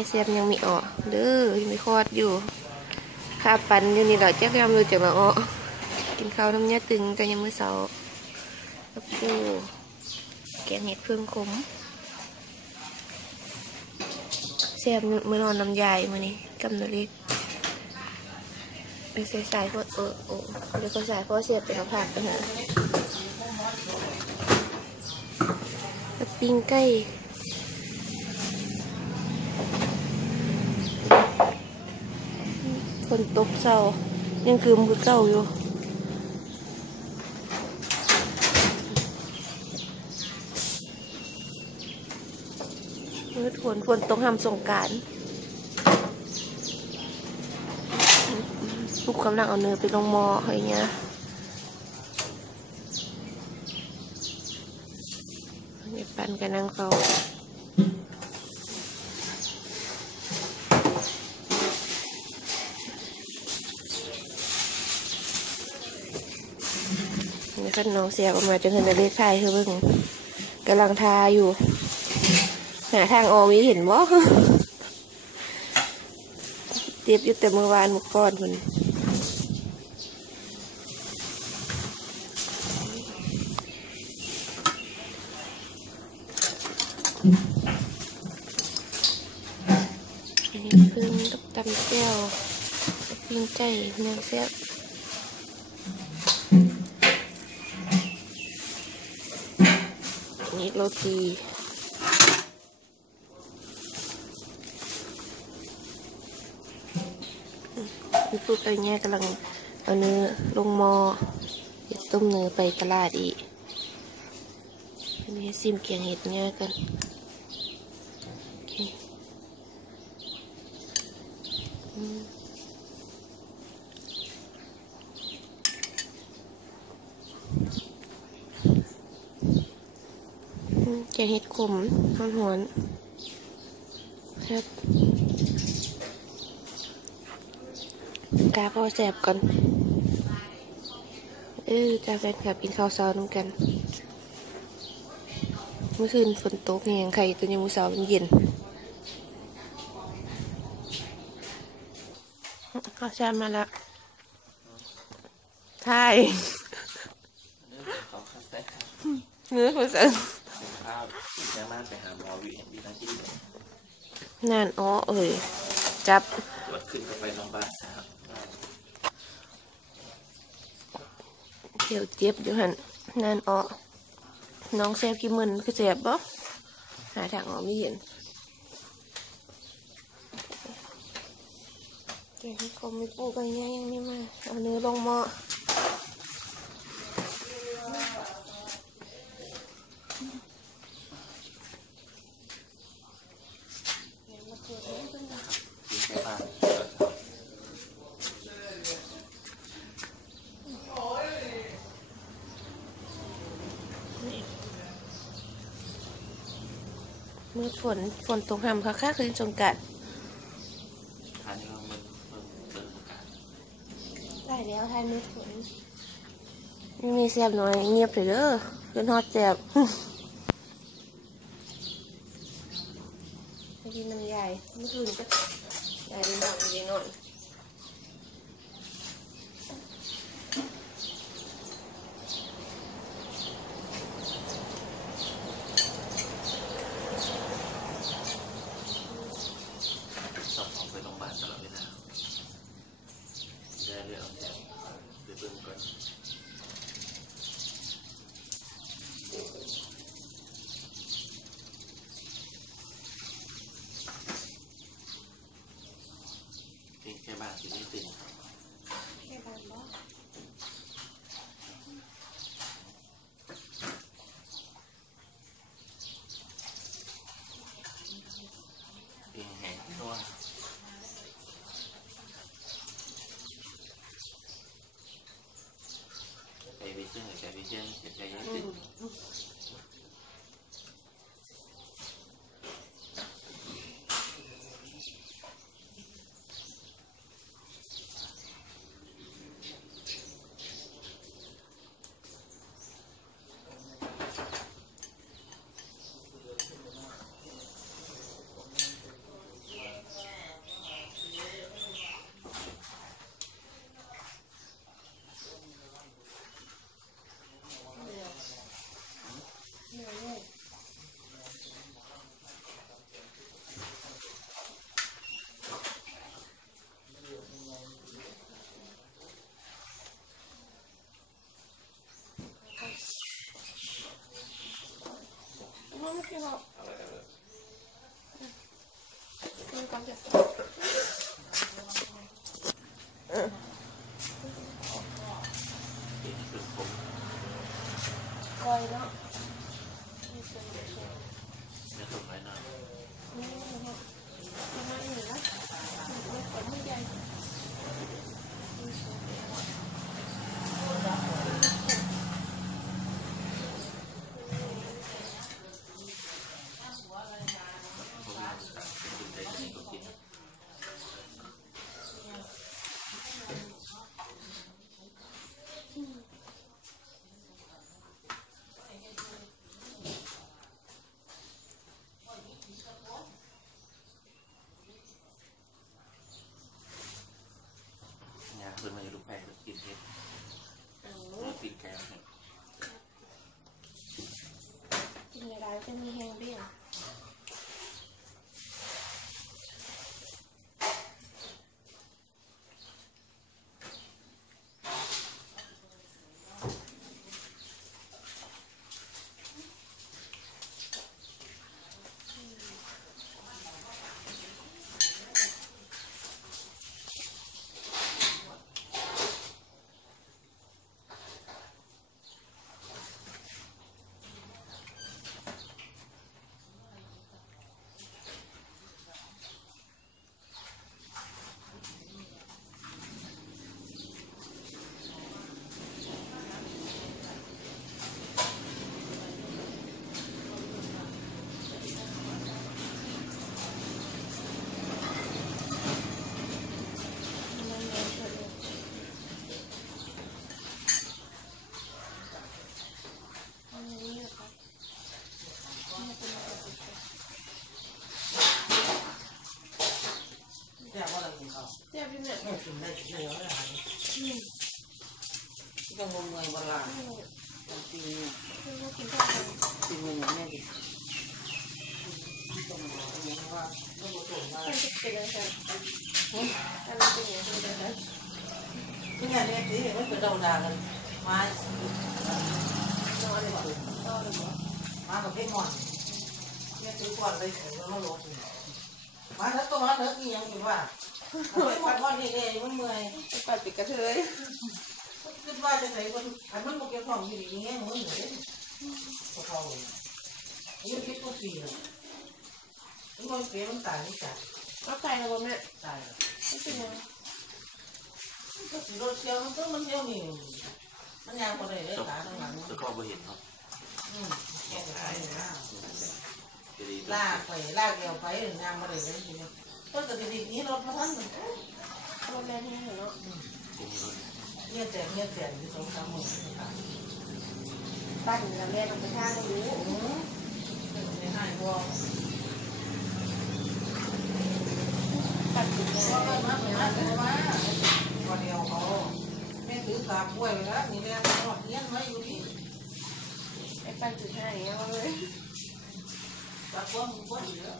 ม่เสียบยังมีออกเด้อยังมีคอดอยู่ข้าปันอยู่นี่ดอกแจ๊กยำดูจากละออกินข้าวน้ำยาตึงกันยังมือเสาร์กับปูแกงเห็ดเพิ่งขมเสียบมือนอนน้ำยายมือนี้กำนเล็กไปใส่สายพวดเออโอ้เดี๋ยวก็สายเพราะเสียบเป็นเอาผักนะแล้วปิ้งไก่ ฝนตกเศร้า ยังคือมือเก่าอยู่มืดฝนฝนตกทำสงการลูกกำลังเอาเนื้อไปลงหม้ออะไรเงี้ยนี่ปันกันนั่งเขา นี่ขั้นน้องเสียบออกมาจนเห็นแต่เลขไทยคือเบิ่งกำลังทาอยู่ หาทางออกมีเห็นบ่เจ็บอยู่แต่เมื่อวานมื่อก่อนคนอันนี้เพิ่มกับตำแก้วปิ้งไก่เนื้อแซ่บ นี้โรตีพี่พูดไปเนี้กำลังเอาเนื้อลงหม้อเห็ดต้มเนื้อไปตลาดอีกอันนี้ซิมเกียงเห็ดเนี้ยกันอืมอืมแก งเห็ดขมหอนหอนๆครับกาพ่อแสบก่อน เออจ้าแฟนคลับกินข้าวเช้าน้ำกัน เมื่อคืนฝนตกเนี่ยงใครตัวยังมือเสามันเย็นข้าวชามาแล้วใช่เขาคัดแท้เนื้อคนสั่งข้าวยั งมากไปหาหมอวีเอ็นบีทั้งที่เลยนอ๋อเอ้ยจับตรวจขึ้นก็ไปโรงพยาบาลนะครับเดี๋ยวเจ็บอยู่หันนานอ๋อน้องแซบกี่มึนคือแซบบ่หาทางออกไม่เห็นแกงคมไม่ปูกันยังยังไม่มาเอาเนื้อลงหม้อ มือฝนฝนตกห่ำค่ะค่าคืนสงกรารทานที่ว่ามันมันเติมอาการได้แล้วทายมือฝนยังมีแซบหน่อยเงียบเลยเด้อจนฮอดแซบไปกินน้ำใหญ่เมื่อคืนก็ใหญ่ดีหน่อยดีหน่อย 这个小皮筋挺像游戏 คอยเนาะ ไม่ตกไรนะ นี่นะครับประมาณนี้นะไม่ขนไม่ใหญ่ ผมอยากจะกินได้ที่ก็กิน งานเพื่อนมาอยู่ลูกแพรก็กินเห็ด เอา เมื่อปีกแก้วเนี่ย กิ นอะไรเป็นมีแห้งเบี้ย มันแห้งเฉยอันนี้นะคะนี่เป็นอะไรกัน แซ่บว่าเรากินข้าวเจ็บอยู่เนี่ยไม่กินได้กินได้เยอะเลยอืมต้องงงเงยโบราณอืมปีเพิ่งมากินข้าวกันปีเงินอย่างแม่ดิต้องบอกว่าต้องบอกว่าเพิ่งจะเป็นอะไรกันการเล่นเป็นอย่างไรกันนะที่งานนี้ที่มันเป็นดาวดากันมานอนเลยบ่นอนเลยบ่มากับพี่มอนเนี่ยถือก่อนเลยถึงแล้วมาลง มาแล้วตัวมาแล้วกี่ยังอยู่ว่าพี่มอนว่านี่เลยมันเมื่อยไปปัดปิดกระเทยคิดว่าจะใส่คนอันมันบอกเกี่ยวกับอยู่ดีนี่มึงเหนื่อยพอเขานี่คิดทุกปีเลยมันเปลี่ยนมันตายนี่จ้ะเอาไก่นะบ่แม่ตายไม่เป็นยังก็สิรถเชียวมันก็มันเที่ยวนี่มันยาวกว่าเลยเลยขาข้างหลังแล้วก็บ่เห็นเนาะอืมแกจะไปหน้าจะดี ลากไปลากเดียวไปยางมาเลยเลยทีนี้ก็จะดีๆนี้รถพระท่านรถแรงแห้งเนาะผมมีรถเงี้ยแจกเงี้ยแจกที่สองสามหมื่นค่ะปั้นกับแม่ต้องไปท่าต้องรู้อืมไม่ให้พวกปั้นปิดแม่พวกเลยมามามามาพอเดียวเขาแม่ถือขาป่วยไปแล้วนี่แม่หอดเงี้ยไว้อยู่ที่ไอ้ปั้นจุดห้าอย่างเงี้ยเลย ตัดพวกมึงพวกอยู่แล้ว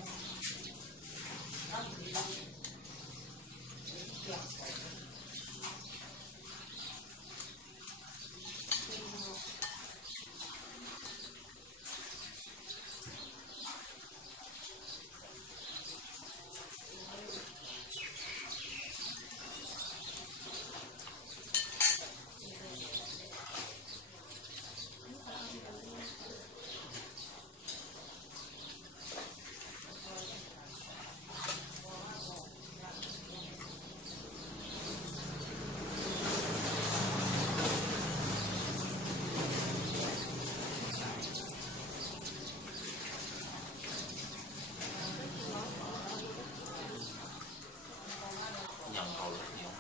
ยำเขาเลยเนี่ย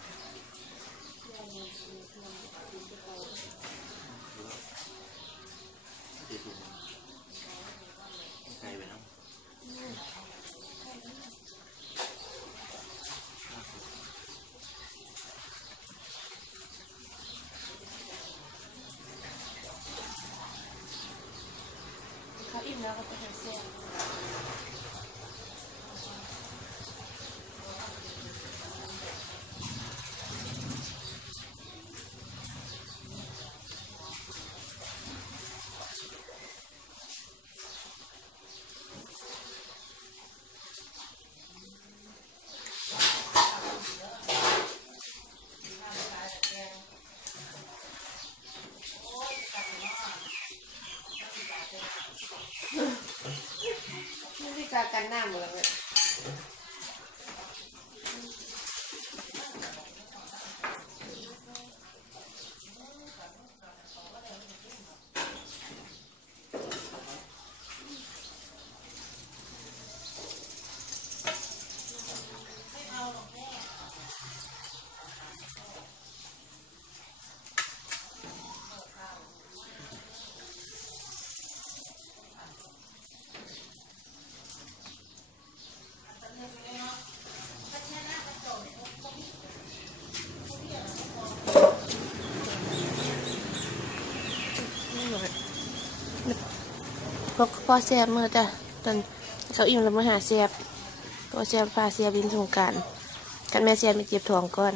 ที่ถูกไกลไปเนาะ เขา ก็ไปหาเสื้อกันน้ำหมดแล้ว กพ่อเสียบมือจ้ะตอนเขาอิ่มแล้วมือหาเสียบพ่อเสียบพาเสียบบินสงการกันแม่เสียบมีเจ็บท้องก่อน